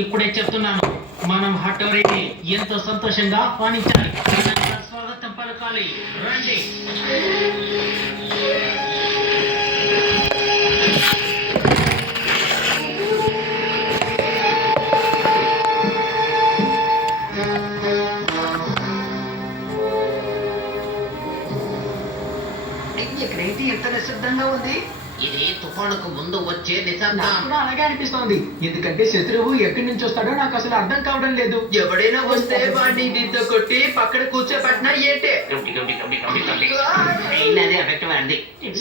ఇప్పుడే చెప్తున్నాను, మనం హఠోరిని ఎంతో సంతోషంగా ఆహ్వానించాలి, స్వాగతం పలకాలి. రండి. ఇక్కడేంటి ఎంత నిశ్శబ్దంగా ఉంది? ఇది తుఫానుకు ముందు వచ్చే నిజంగా నాకు కూడా అలాగే అనిపిస్తోంది. ఎందుకంటే శత్రువు ఎక్కడి నుంచి వస్తాడో నాకు అసలు అర్థం కావడం లేదు. ఎవడైనా వస్తే వాడిని దీంతో కొట్టి పక్కన కూర్చోబెట్టినా ఏంటే?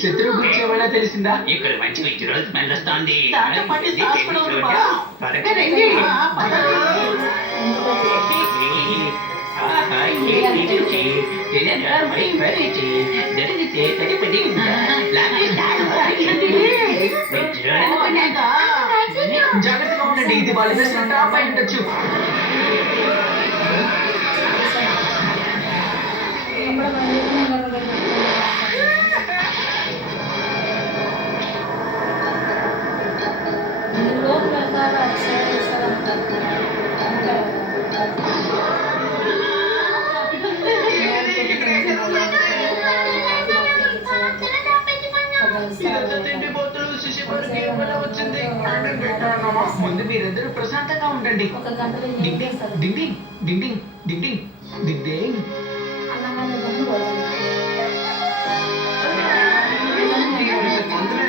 శత్రువు గురించి ఏమైనా తెలిసిందా? ఇక్కడ మంచి మంచి రోజు స్మెల్ వస్తుంది. దాంతో పాటు సాస్ కూడా ఉంది బా. త్వరగా రండి. జాగ్రత్తగా ఉండండి, ఇది వాళ్ళు వేసిన టాప్ అయి ఉండొచ్చు. ముందు మీరందరూ ప్రశాంతంగా ఉండండి. డిండింగ్ డిండింగ్ డిండింగ్ డిండింగ్ డిండింగ్.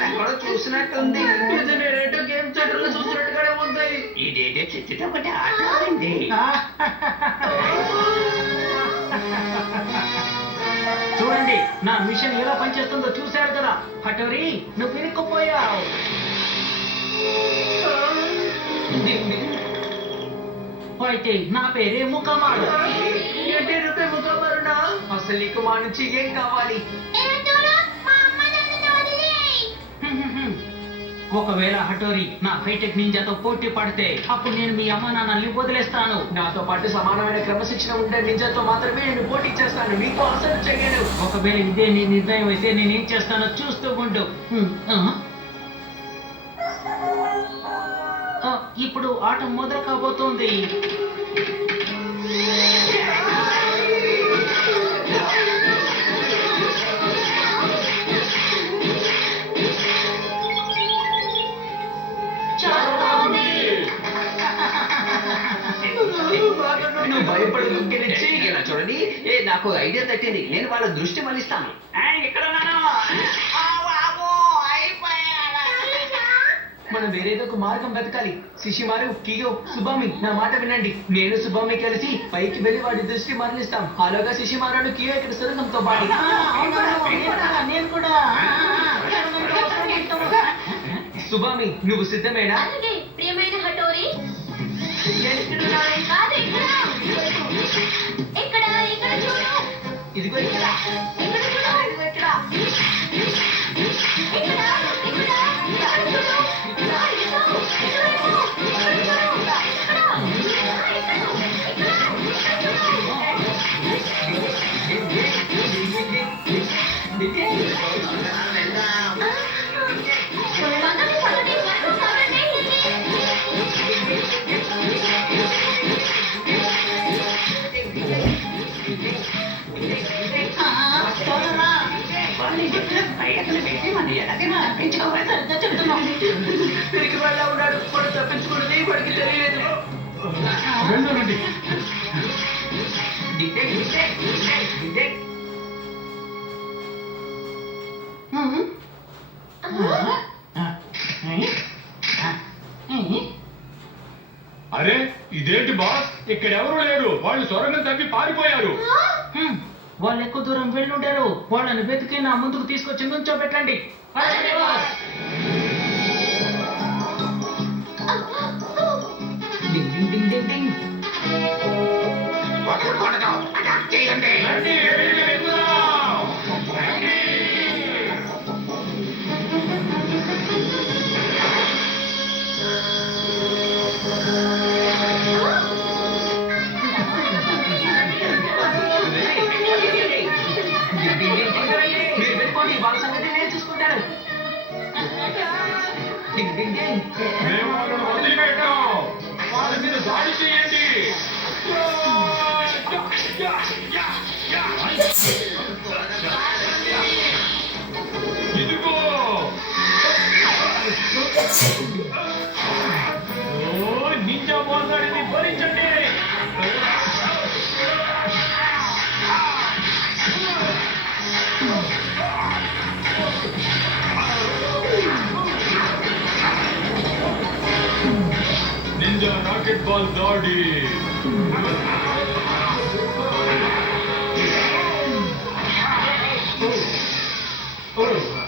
ఎక్కడో చూసినట్టుంది. ఇది నేనేంటో గేమ్ సెంటర్ లో చూసినట్టుగానే ఉంది. ఇదేదో చిత్తుతో ఒకటి ఆట ఆడింది. చూడండి, నా మిషన్ ఎలా పనిచేస్తుందో చూశారు కదా. హఠోరి, నువ్వు ఇరుక్కుపోయావు. అయితే నా పేరే ముఖమారు. ఏంటి రూపే ముఖమరునా? అసలు నీకు మా నుంచి ఏం కావాలి? ఒకవేళ హఠోరి నా హైటెక్ నింజాతో పోటీ పడితే అప్పుడు నేను మీ అమ్మ నాన్నల్ని వదిలేస్తాను. నాతో పాటు సమానమైన క్రమశిక్షణ ఉండే నిజంతో మాత్రమే నేను పోటీ చేస్తాను. నీకు అసలు చెయ్యను. ఒకవేళ ఇదే నీ నిర్ణయం అయితే నేనేం చేస్తానో చూస్తూ ఉండు. ఇప్పుడు ఆట మొదలు కాబోతోంది. నువ్వు భయపడదు గెలిచి. ఇలా చూడండి, నాకు ఐడియా తట్టింది. నేను వాళ్ళ దృష్టి మళ్ళిస్తాను. మనం వేరేదో ఒక మార్గం వెతకాలి. శిశిమారు, కియో, సుబామి, నా మాట వినండి. నేను సుబామి కలిసి పైకి వెళ్ళి వాడి దృష్టి మరలిస్తాం. అలాగా శిశిమారుడు కియో ఇక్కడ సొరంగంతో పాడి. సుబామి, నువ్వు సిద్ధమేనా? ప్రియమైన హఠోరి, ఇదిగో ఇక్కడ. తిరిగి వెళ్ళా ఉన్నాడు. వాడు తప్పించుకున్నది వాడికి తెలియలేదు. అరే, ఇదేంటి బాస్? ఇక్కడ ఎవరు లేరు. వాళ్ళు సొరంగం తప్పి పారిపోయారు. వాళ్ళు ఎక్కువ దూరం వెళ్ళుంటారు. వాళ్ళని వెతికి నా ముందుకు తీసుకొచ్చి నుంచోబెట్టండి. మీరు వెళ్ళిపోండి, వాళ్ళ సంగతి నేను చూసుకుంటాను. డింగ్ డింగ్ డింగ్. మేము వాళ్ళను వదిలిపెట్టాం. వాళ్ళ మీద దాడి చేయండి. ఇదిగో నింజా మోసాడిని భరించండి. నింజా రాకెట్ బాల్ దాడి.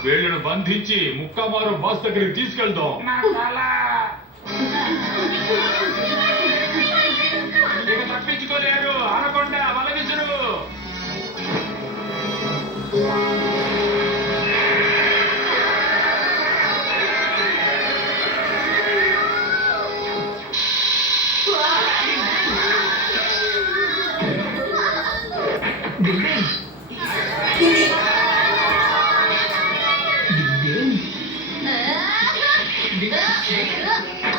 వీళ్ళను బంధించి ముక్కామారు బాస్ దగ్గరికి తీసుకెళ్దాం. ఇక తప్పించుకోలేరు. అనకొండ వల విసురు. డింగ్ డింగ్. డింగ్ డింగ్.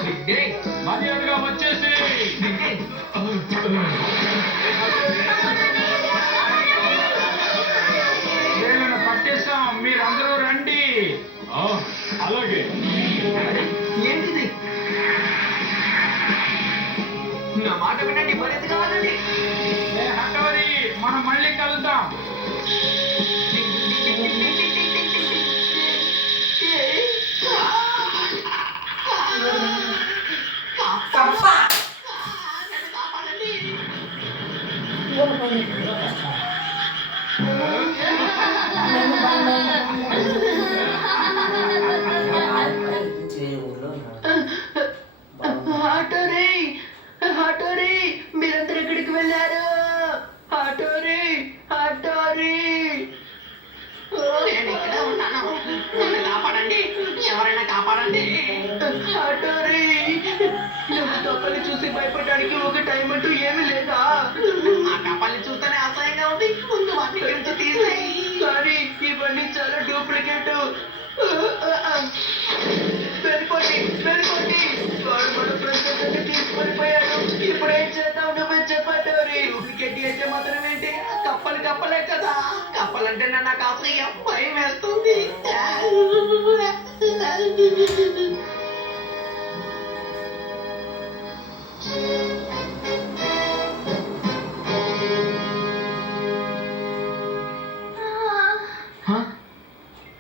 డింగ్ డింగ్. మర్యాదగా వచ్చేసి డింగ్ డింగ్. వీళ్ళను పట్టేస్తాం. మీరందరూ రండి. అలాగే. ఏంటిది? నా మాట వినండి, మరింత కావాలండి. ఏ హఠోరి, మనం మళ్ళీ కలుద్దాం. హఠోరి, హఠోరి, మీరందరూ ఎక్కడికి వెళ్ళారు? హఠోరి, హఠోరి. నేను ఇక్కడే ఉన్నాను. నన్ను కాపాడండి. ఎవరైనా కాపాడండి. హఠోరి, నువ్వు కప్పల్ని చూసి భయపడడానికి ఒక టైం అంటూ ఏమీ లేదా? ఆ కప్పల్ని చూస్తేనే అసహ్యంగా ఉంది. ముందు వాటిని ఇక్కడి నుంచి తీసేయ్. కానీ ఇవన్నీ చాలా డూప్లికేట్. వెళ్ళిపోండి, వెళ్ళిపోండి. వాడు మన ప్రజెంట్ తీసుకునిపోయాడు. ఇప్పుడు ఏం చేద్దాం? నువ్వే చెప్పటోరి. డూప్లికేట్ అయితే మాత్రం ఏంటి? కప్పలు కప్పలే కదా. కప్పలంటే నాకు అసహ్యం, భయం వేస్తుంది.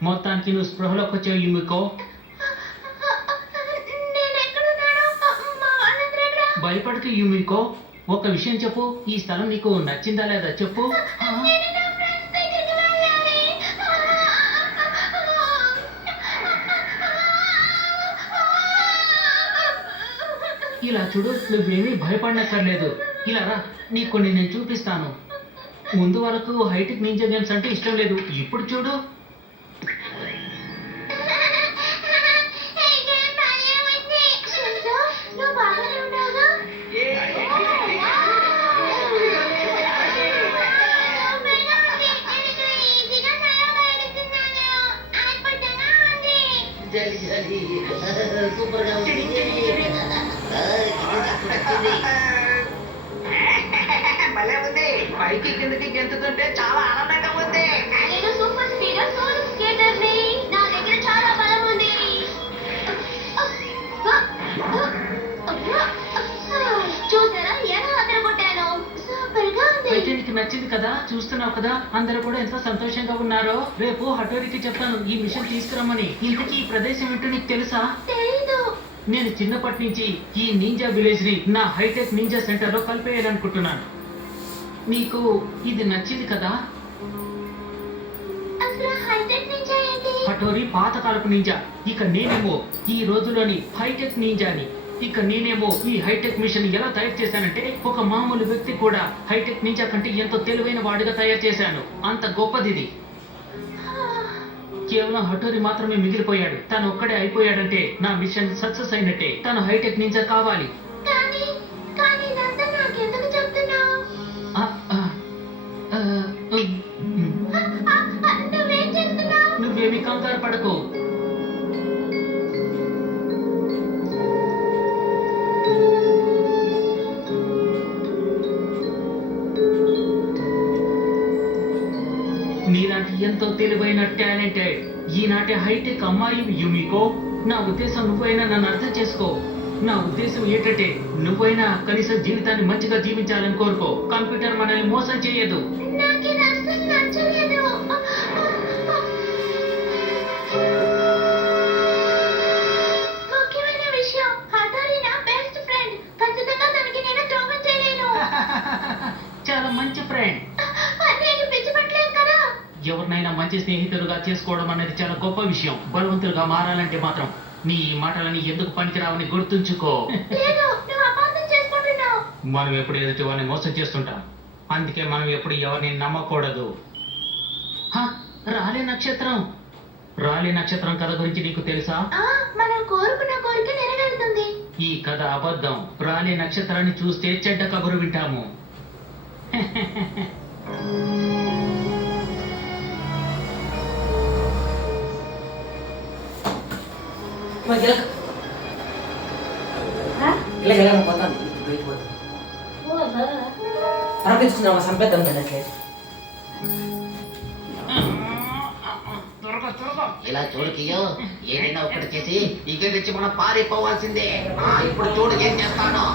మొత్తానికి నువ్వు స్పృహలోకి వచ్చావు యుమికో. భయపడక యుమికో. ఒక విషయం చెప్పు, ఈ స్థలం నీకు నచ్చిందా లేదా చెప్పు. ఇలా చూడు, నువ్వేమీ భయపడనక్కర్లేదు. ఇలా రా, నీకు కొన్ని నేను చూపిస్తాను. ముందు వాళ్ళకు హైటెక్ నింజా గేమ్స్ అంటే ఇష్టం లేదు. ఇప్పుడు చూడు. సూపర్ గా ఉంది. భలే ఉంది. పైకి కిందకి గెంతుతుంటే చాలా ఆనందంగా ఉంది. నేను సూపర్ స్పీడర్ సోలో స్కేటర్ ని. నా దగ్గర చాలా బలం ఉంది. చూసారా ఎలా అదరగొట్టాను? సూపర్ గా ఉంది. అయితే నీకు నచ్చింది కదా, చూస్తున్నావు కదా, అందరూ కూడా ఎంత సంతోషంగా ఉన్నారో. రేపు హఠోరికి చెప్తాను ఈ మిషన్ తీసుకురమ్మని. ఇంతకీ ఈ ప్రదేశం ఏంటో నీకు తెలుసా? తెలీదు. నేను చిన్నప్పటి నుంచి ఈ నింజా విలేజ్ ని నా హైటెక్ నింజా సెంటర్ లో కలిపేయాలనుకుంటున్నాను. నీకు ఇది నచ్చింది కదా? అసలు హైటెక్ నింజా ఏంటి? హఠోరి పాతకాలపు నింజా. ఇక నేనేమో ఈ రోజులోని హైటెక్ నింజాని. ఇక నేనేమో ఈ హైటెక్ మిషన్ ఎలా తయారు చేశానంటే, ఒక మామూలు వ్యక్తి కూడా హైటెక్ నింజా కంటే ఎంతో తెలివైన వాడిగా తయారు చేశాను. అంత గొప్పది ఇది. కేవలం హఠోరి మాత్రమే మిగిలిపోయాడు. తను ఒక్కడే అయిపోయాడంటే నా మిషన్ సక్సెస్ అయినట్టే. తను హైటెక్ నింజా కావాలి. కానీ ఇదంతా నాకెందుకు చెప్తున్నావు? నువ్వేం చేస్తున్నావు? నువ్వేమి కంగారు పడకు. ఎంతో తెలివైన టాలెంటెడ్ ఈనాటి హైటెక్ అమ్మాయి యుమికో. నా ఉద్దేశం నువ్వైనా నన్ను అర్థం చేసుకో. నా ఉద్దేశం ఏంటంటే నువ్వైనా కనీసం జీవితాన్ని మంచిగా జీవించాలని కోరుకో. కంప్యూటర్ మనల్ని మోసం చేయదు. నాకిది అస్సలు నచ్చలేదు. ముఖ్యమైన విషయం, హఠారి నా బెస్ట్ ఫ్రెండ్. ఖచ్చితంగా తనకి నేను ద్రోహం చేయలేను. చాలా మంచి ఫ్రెండ్. అన్నయ్యకి పిచ్చి పట్టలేదు కదా. ఎవరినైనా మంచి స్నేహితులుగా చేసుకోవడం అనేది చాలా గొప్ప విషయం. బలవంతులుగా మారాలంటే మాత్రం నీ ఈ మాటలని ఎందుకు పనికిరావని గుర్తుంచుకో. లేదు, నువ్వు అపార్థం చేసుకుంటున్నావు. మనం ఎప్పుడు ఎదుటి వారిని మోసం చేస్తుంటాం. అందుకే మనం ఎప్పుడు ఎవరిని నమ్మకూడదు. రాలే నక్షత్రం. రాలే నక్షత్రం కథ గురించి నీకు తెలుసా? మనం కోరుకున్న కోరిక నెరవేరుతుంది. ఈ కథ అబద్ధం. రాలే నక్షత్రాన్ని చూస్తే చెడ్డ కబురు వింటాము. ఇలా పోతాను బయట పోతాను తెచ్చుకుందాం సంపేద్దాం కదట్లే ఇలా చూడు కియో, ఏదైనా ఒకటి చేసి ఇక నుంచి మనం పారిపోవాల్సిందే. ఇప్పుడు చూడు ఏం చేస్తాను.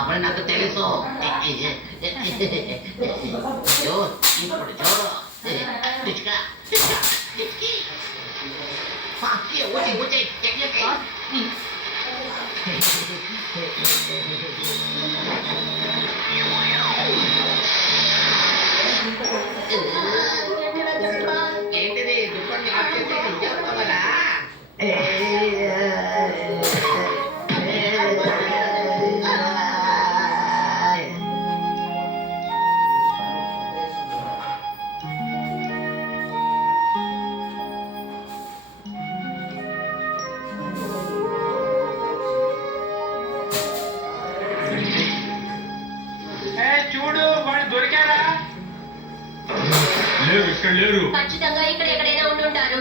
అప్పుడు నాకు తెలుసు. ఇప్పుడు చూడు. ఏంటిది దుప్పటి చెప్పవలా? చూడు వాళ్ళు దొరికారా? లేరు, ఇక్కడ లేరు. ఖచ్చితంగా ఇక్కడ ఎక్కడైనా ఉండి ఉంటారు.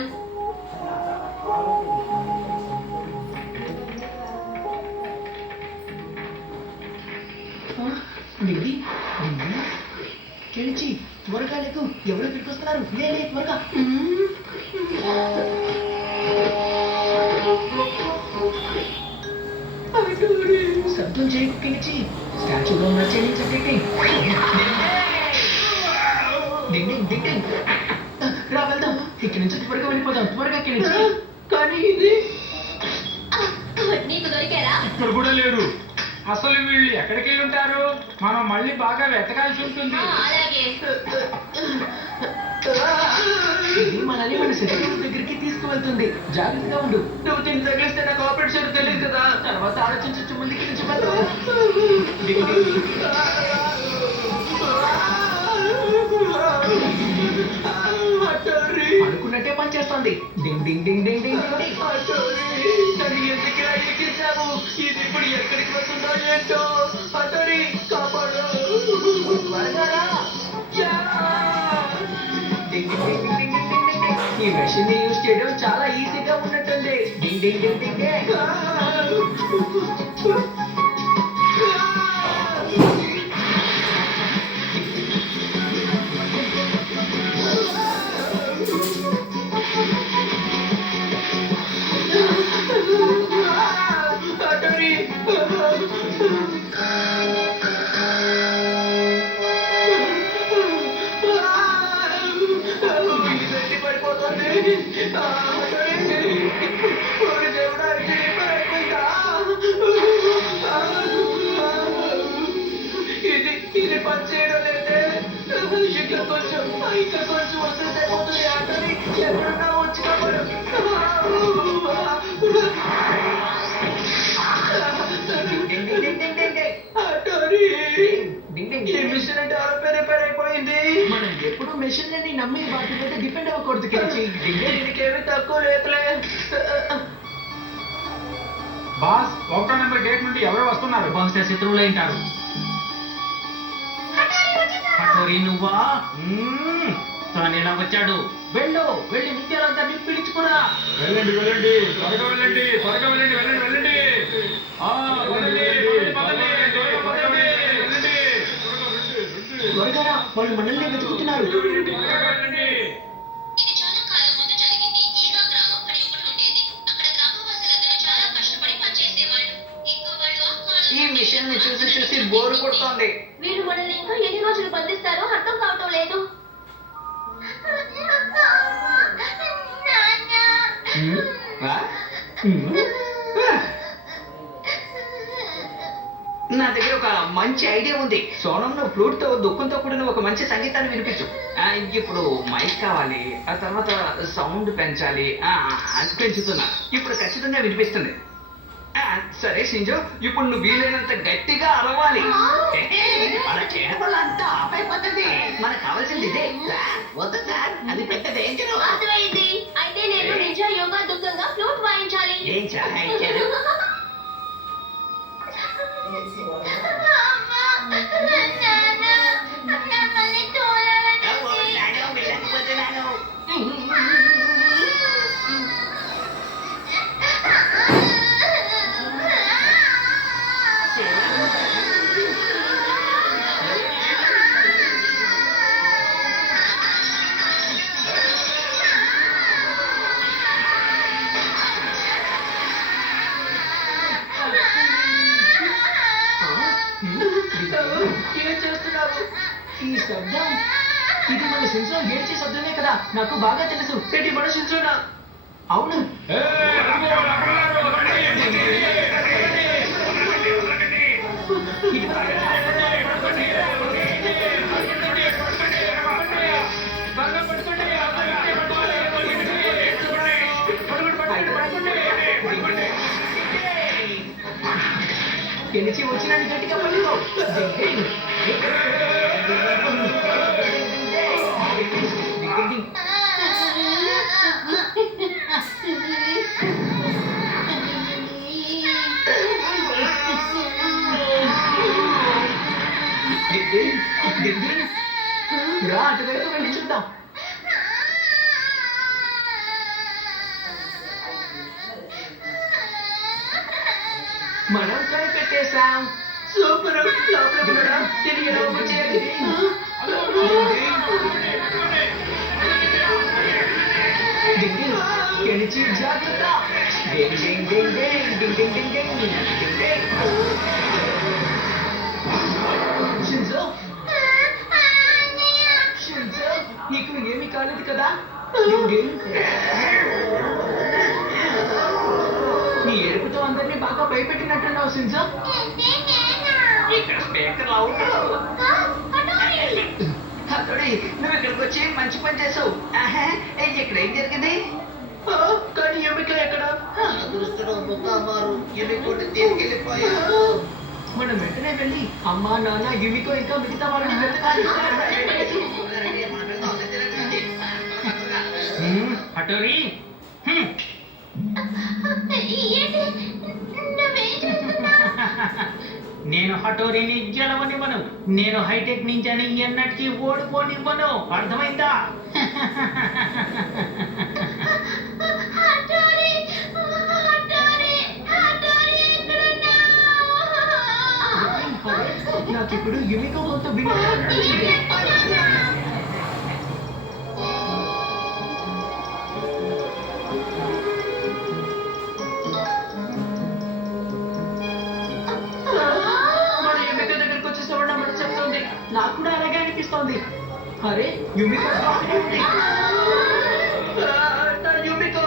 కెలిచి త్వరగా లేకు. ఎవరు తిరిగొస్తున్నారు? నేనే త్వరగా. శబ్దం చేయకు కెలిచి. స్టాచ్యూలో ఉన్న చెల్లించండి. రా వెళ్దాం. ఇక్కడి నుంచి త్వరగా వెళ్ళిపోదాం. త్వరగా కెలిచి. కానీ ఇది నీకు దొరికారా? ఇక్కడ కూడా లేరు. అసలు వీళ్ళు ఎక్కడికి వెళ్ళి ఉంటారు? మనం మళ్ళీ బాగా వెతకాల్సి ఉంటుంది. అలాగే. ఇది మనల్ని మన శరీరం దగ్గరికి తీసుకువెళ్తుంది. జాగ్రత్తగా ఉండు. నువ్వు దీన్ని తగిలిస్తే నాకు ఆపరేషన్ తెలియదు కదా. తర్వాత ఆలోచించచ్చు. ముందుకి నుంచి అనుకున్నట్టే పని చేస్తుంది. డింగ్ డింగ్ డింగ్ డింగ్ డింగ్. ఎందుకు ఎక్కించావు? ఇది ఇప్పుడు ఎక్కడికి వస్తుందో ఏంటో. అటోరి కాపాడు. ఈ మెషిన్ ని యూజ్ చేయడం చాలా ఈజీగా ఉన్నట్టుంది. డింగ్ డింగ్ డింగ్ డింగ్. ఇది పనిచేయడం లేదే. ఇంకా కొంచెం వస్తుంటే పోతుంది. ఆటని ఎక్కడున్నా వచ్చి కాపాడు. ఈ మిషన్ అంటే రిపేర్ అయిపోయింది. మనం ఎప్పుడు మెషిన్ ని నమ్మి వాటి మీద డిపెండ్ అవ్వకూడదు. కెలిచి దీనికేమి తక్కువ లేదులే. బాస్, 1 నెంబర్ గేట్ నుండి ఎవరు వస్తున్నారు? బహుశా శత్రువులు ఉంటారు. హఠోరి నువ్వా? తాను ఇలా వచ్చాడు. వెళ్ళి ముత్యాలందరినీ పిలుచుకురా. వెళ్ళండి, వెళ్ళండి, త్వరగా వెళ్ళండి, త్వరగా వెళ్ళండి, వెళ్ళండి, వెళ్ళండి. వెళ్ళండి, త్వరగా వాళ్ళు మనల్ని వెతుకుతున్నారు. ఇది చాలా కాలం ముందు జరిగింది. ఈగా గ్రామం అని ఒకటి ఉండేది. అక్కడ గ్రామవాసులందరూ చాలా కష్టపడి పనిచేసేవాళ్ళు. ఇంకా వాళ్ళు ఆ కాలం ఈ మిషన్ ని చూసి చూసి బోరు కొడుతోంది. వీళ్ళు మనల్ని ఇంకా ఎన్ని రోజులు బంధిస్తారో అర్థం కావటం లేదు. ఆ? నా దగ్గర ఒక మంచి ఐడియా ఉంది. సోనంను ఫ్లూట్ తో దుఃఖంతో కూడిన ఒక మంచి సంగీతాన్ని వినిపించు. ఇప్పుడు మైక్ కావాలి, ఆ తర్వాత సౌండ్ పెంచాలి. పెంచుతున్నా, ఇప్పుడు ఖచ్చితంగా వినిపిస్తుంది. సరే సింజో, ఇప్పుడు నువ్వు వీలైనంత గట్టిగా అరవాలి. మన చేపలంతా ఆపైపోతుంది. మనకు కావాల్సింది ఇదే సార్. వద్దు సార్, అది పెద్ద డేంజర్. అర్థమైంది. అయితే నేను నిజ యోగా దుఃఖంగా ఫ్లూట్ వాయించాలి. ఏం చాలా ఇచ్చారు? ఏం చేస్తున్నావు? ఈ శబ్దం, ఇది మన సింజో ఏడ్చే శబ్దమే కదా, నాకు బాగా తెలుసు. ఏంటి మన సింజోనా? అవును. గెలిచి వచ్చినట్టు గట్టిగా పడుకో. రా, అటువైపు వెళ్ళి చూద్దాం. మనం కనిపెట్టేశాం. సూపర్. లోపల ఉండడం తిరిగి వచ్చేది. గెలిచి జాగ్రత్త. షిన్జో, షిన్జో, నీకు ఏమి కాలేదు కదా? నీ ఎరుపుతో అందరినీ బాగా భయపెట్టినట్టున్నావు షిన్జో. ఇక్కడ స్పీకర్ అవుట్. అతడి, నువ్వు ఇక్కడికి వచ్చి మంచి పని చేసావు. ఇక్కడ ఏం జరిగింది? కానీ ఎమిక ఎక్కడ? అదృష్టం ముఖామారు ఎన్నికోటి తీసుకెళ్ళిపోయారు. మనం వెంటనే వెళ్ళి అమ్మా, నాన్న, యుమికో ఇంకా మిగతా వాళ్ళని వెతకాలి. హటోరి, నేను హటోరిని గెలవనివ్వను. నేను హైటెక్ నింజాని ఎన్నటికీ ఓడిపోనివ్వను. అర్థమైందా? నాకు ఇప్పుడు యుమికో కొంత వినిపించింది. మన యుమికో దగ్గరికి వచ్చేసేవాడు అన్నమాట చెప్తోంది. నాకు కూడా అలాగే అనిపిస్తోంది. అరే, యుమికో యుమికో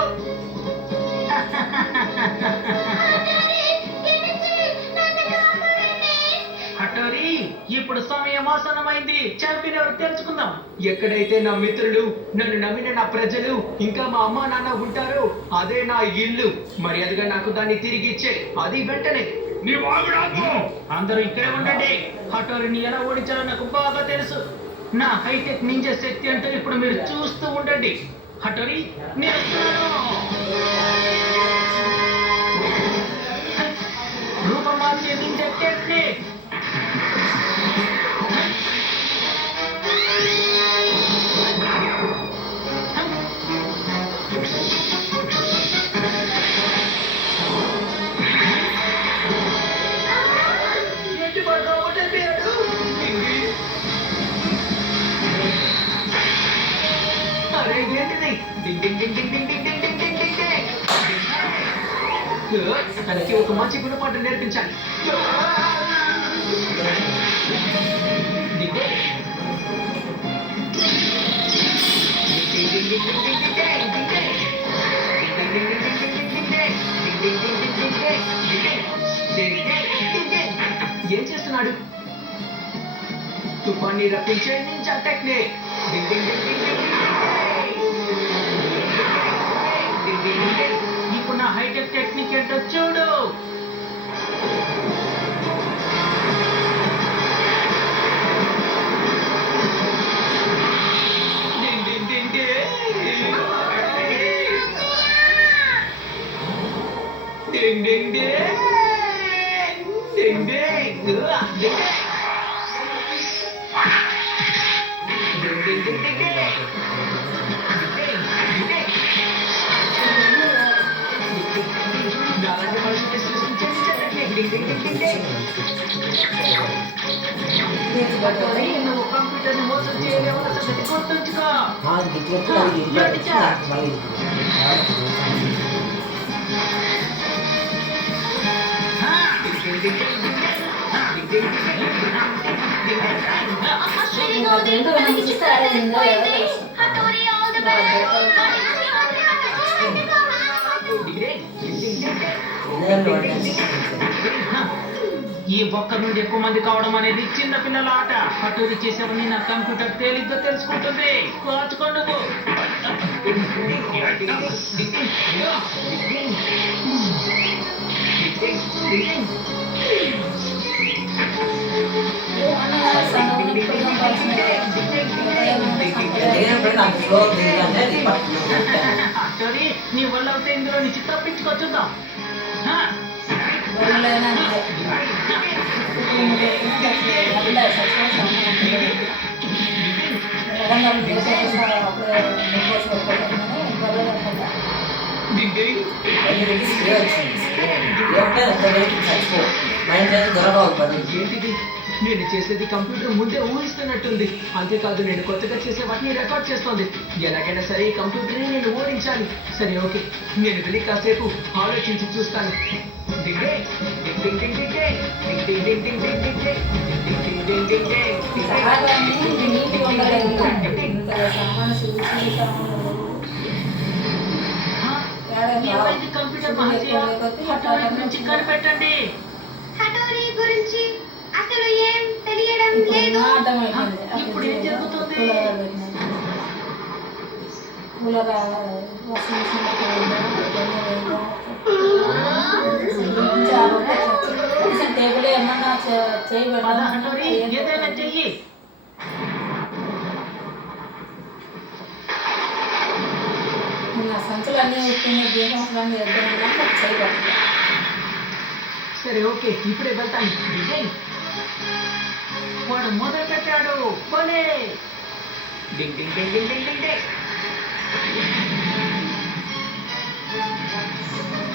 హటోరి, ఇప్పుడు సమయం ఆసన్నమైంది. చాంపియన్ తెలుసుకుందాం. ఎక్కడైతే నా మిత్రులు, నన్ను నమ్మిన నా ప్రజలు, ఇంకా మా అమ్మా నాన్న ఉంటారో అదే నా ఇల్లు. మర్యాదగా నాకు దాన్ని తిరిగి ఇచ్చే, అది వెంటనే. నీ వాగుడాకు. అందరూ ఇక్కడే ఉండండి. హటోరిని ఎలా ఓడించాలో నాకు బాగా తెలుసు. నా హైటెక్ నింజా శక్తి అంటే ఇప్పుడు మీరు చూస్తూ ఉండండి. హటోరి, నేను రూపం మార్చే నింజా టెక్నిక్. ఏంటి వాడు రావటం లేదు? తనకి ఒక మంచి గుణపాఠం నేర్పించాలి. ఏం చేస్తున్నాడు? తుఫాన్ని రప్పించే నింజా టెక్నిక్. ఇప్పుడు నా హైటెక్ టెక్నిక్ ఏంటో చూడు. నువ్వు కంప్యూటర్ని మోసం చేయలేవు అన్న సంగతి గుర్తుంచుకో. హటోరీ ఆల్ ది బెస్ట్. ఈ ఒక్క నుండి ఎక్కువ మంది కావడం అనేది చిన్న పిల్లల ఆట. హటూరి చేసేవని నా కంప్యూటర్ తేలిగ్గా తెలుసుకుంటుంది. కాచుకో నువ్వు. హటూరి నీ వల్ల అవుతే ఇందులో నుంచి తప్పించుకో చూద్దాం. ఏంటిది? నేను చేసేది కంప్యూటర్ ముందే ఊహిస్తున్నట్టుంది. అంతేకాదు నేను కొత్తగా చేసే వాటిని రికార్డ్ చేస్తోంది. ఎలాగైనా సరే ఈ కంప్యూటర్ని నేను ఓడించాలి. సరే ఓకే, నేను వెళ్ళి కాసేపు ఆలోచించి చూస్తాను. ఏమైంది కంప్యూటర్ మహత్య? హటూరి గురించి కనిపెట్టండి. హటోరీ గురించి అసలు ఏం తెలియడం లేదు. ఇప్పుడు ఏం జరుగుతుంది? టేబుల్ ఏమన్నా పద హటూరి, ఏదైనా చెయ్యి. సంచులన్నీ వచ్చింది దీపంలన్నీ ఎద్దరన్నా చేయబడుతుంది. సరే ఓకే, ఇప్పుడే వెళ్తాను. వాడు మొదలు పెట్టాడు. పోలే.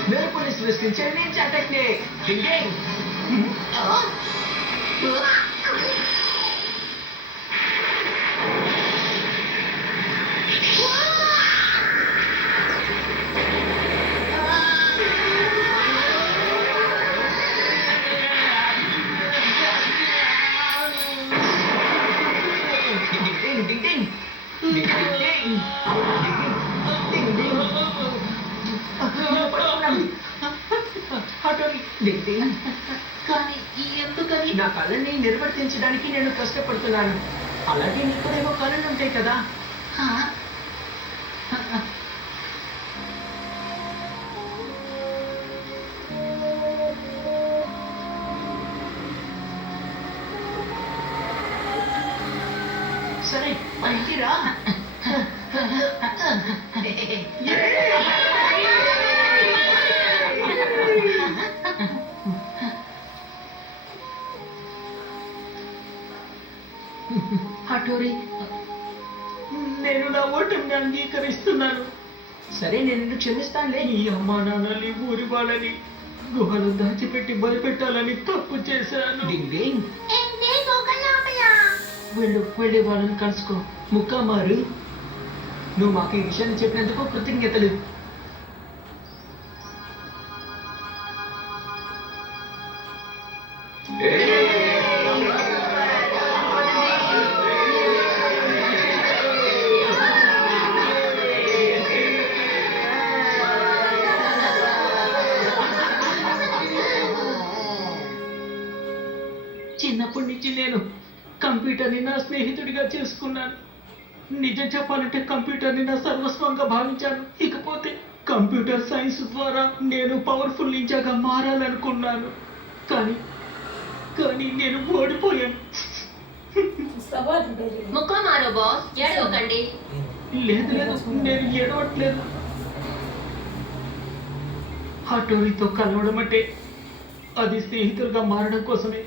మెరుపుని సృష్టించే నింజా టెక్నిక్. కానీ ఎందుకని? నా కళని నిర్వర్తించడానికి నేను కష్టపడుతున్నాను. అలాగే నీకు ఏవో కళలు ఉంటాయి కదా. సరే పైకి రా. హటూరి, నేను నా ఓటమిని అంగీకరిస్తున్నాను. సరే నేను నిన్ను క్షమిస్తానులే. ఈ అమ్మా నాన్నని ఊరి వాళ్ళని గుహలు దాచిపెట్టి భయపెట్టాలని తప్పు చేశాను. ఏంటి లోపల? వెళ్ళి వాళ్ళని కలుసుకో. ముక్క మారు. నువ్వు మాకు ఈ విషయాన్ని చెప్పినందుకు కృతజ్ఞతలు. చిన్నప్పటి నుంచి నేను కంప్యూటర్ని నా స్నేహితుడిగా చేసుకున్నాను. నిజం చెప్పాలంటే కంప్యూటర్ని నా సర్వస్వంగా భావించాను. ఇకపోతే కంప్యూటర్ సైన్స్ ద్వారా నేను పవర్ఫుల్ నింజాగా మారాలనుకున్నాను. కానీ నేను ఓడిపోయాను. ముఖం మారో బాస్, ఏడవకండి. లేదు నేను ఏడవట్లేదు. హటోరితో కలవడం అంటే అది స్నేహితులుగా మారడం కోసమే.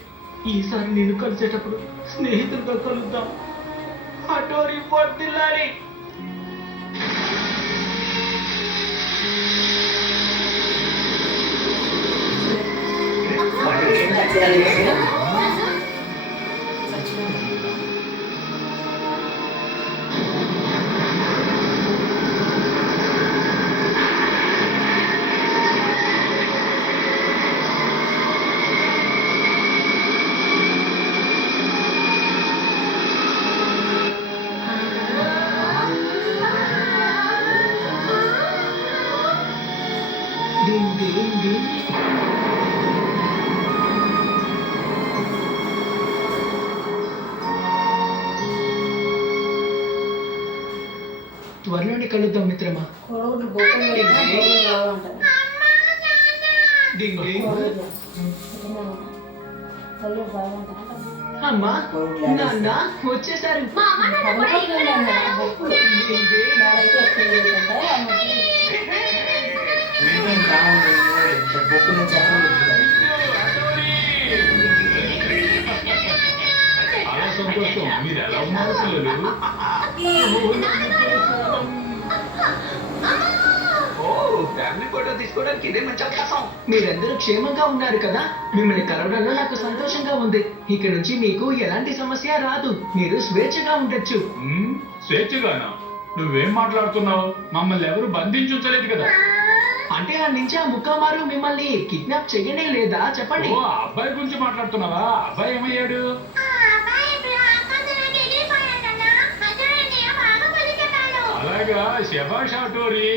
ఈసారి నేను కలిసేటప్పుడు స్నేహితులుగా కలుద్దాం. హటోరి వర్ధిల్లాలి. త్వరలోనే కలుద్దాం మిత్రమా. కొడుకులు బొక్కలు పెట్టినా గొడవలు రావంటారు. డింగ్ డింగ్. తల్లి బాగుంటారు. అమ్మా నాన్న వచ్చేసారు. మా అమ్మ నాన్న కూడా ఇక్కడే ఉన్నారు. డింగ్ డింగ్. నాడైతే ఎక్కువ లేకుంటే బొక్కు నుంచి చాలా సంతోషం. మీరు ఎలా ఉన్నారు పిల్లలు? ఓ ఫ్యామిలీ ఫోటో తీసుకోవడానికి ఇదే మంచి అవకాశం. మీరందరూ క్షేమంగా ఉన్నారు కదా? మిమ్మల్ని కలవడంలో నాకు సంతోషంగా ఉంది. ఇక నుంచి మీకు ఎలాంటి సమస్య రాదు. మీరు స్వేచ్ఛగా ఉండొచ్చు. స్వేచ్ఛగానా? నువ్వేం మాట్లాడుతున్నావు? మమ్మల్ని ఎవరు బంధించుంచలేదు కదా? అంటే ఆ నుంచి ఆ ముక్కమారు మిమ్మల్ని కిడ్నాప్ చెయ్యనే లేదా? చెప్పండి. ఓ, ఆ అబ్బాయి గురించి మాట్లాడుతున్నావా? అబ్బాయి ఏమయ్యాడు? అలాగా, శభాష్ ఆటోరి.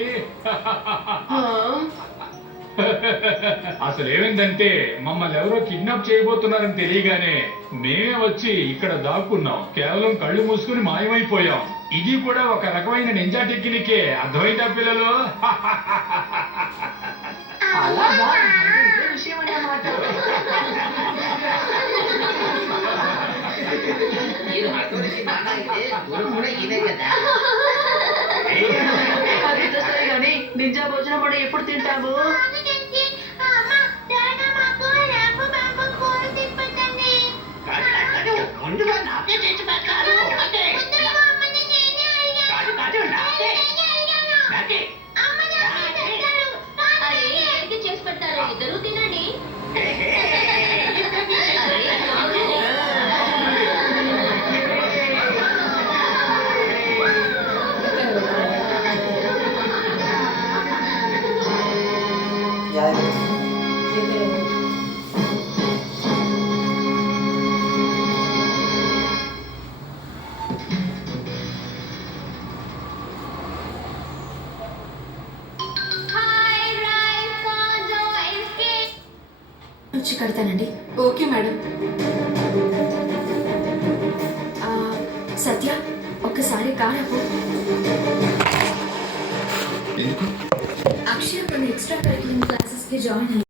అసలు ఏమైందంటే మమ్మల్ని ఎవరో కిడ్నాప్ చేయబోతున్నారని తెలియగానే మేమే వచ్చి ఇక్కడ దాక్కున్నాం. కేవలం కళ్ళు మూసుకుని మాయమైపోయాం. ఇది కూడా ఒక రకమైన నింజా టెక్నికే. అర్థమైందా పిల్లలు? అలాగా? అంటే ఇదే విషయం అన్నమాట. మీరు హటోరికి నాన్న అయితే గురు కూడా ఇదే కదా. అది సరే కానీ నింజా భోజనం కూడా ఎప్పుడు తింటాము? ముందుగా నాకే చేసి పెడతారు. చేసి పెడతారు, ఇద్దరు తినండి. వచ్చి కడతానండి. Okay madam. సత్య, ఒక్కసారి కారాపు. అక్షయ కొన్ని ఎక్స్ట్రా కరికులర్ క్లాసెస్కి జాయిన్ అయ్యి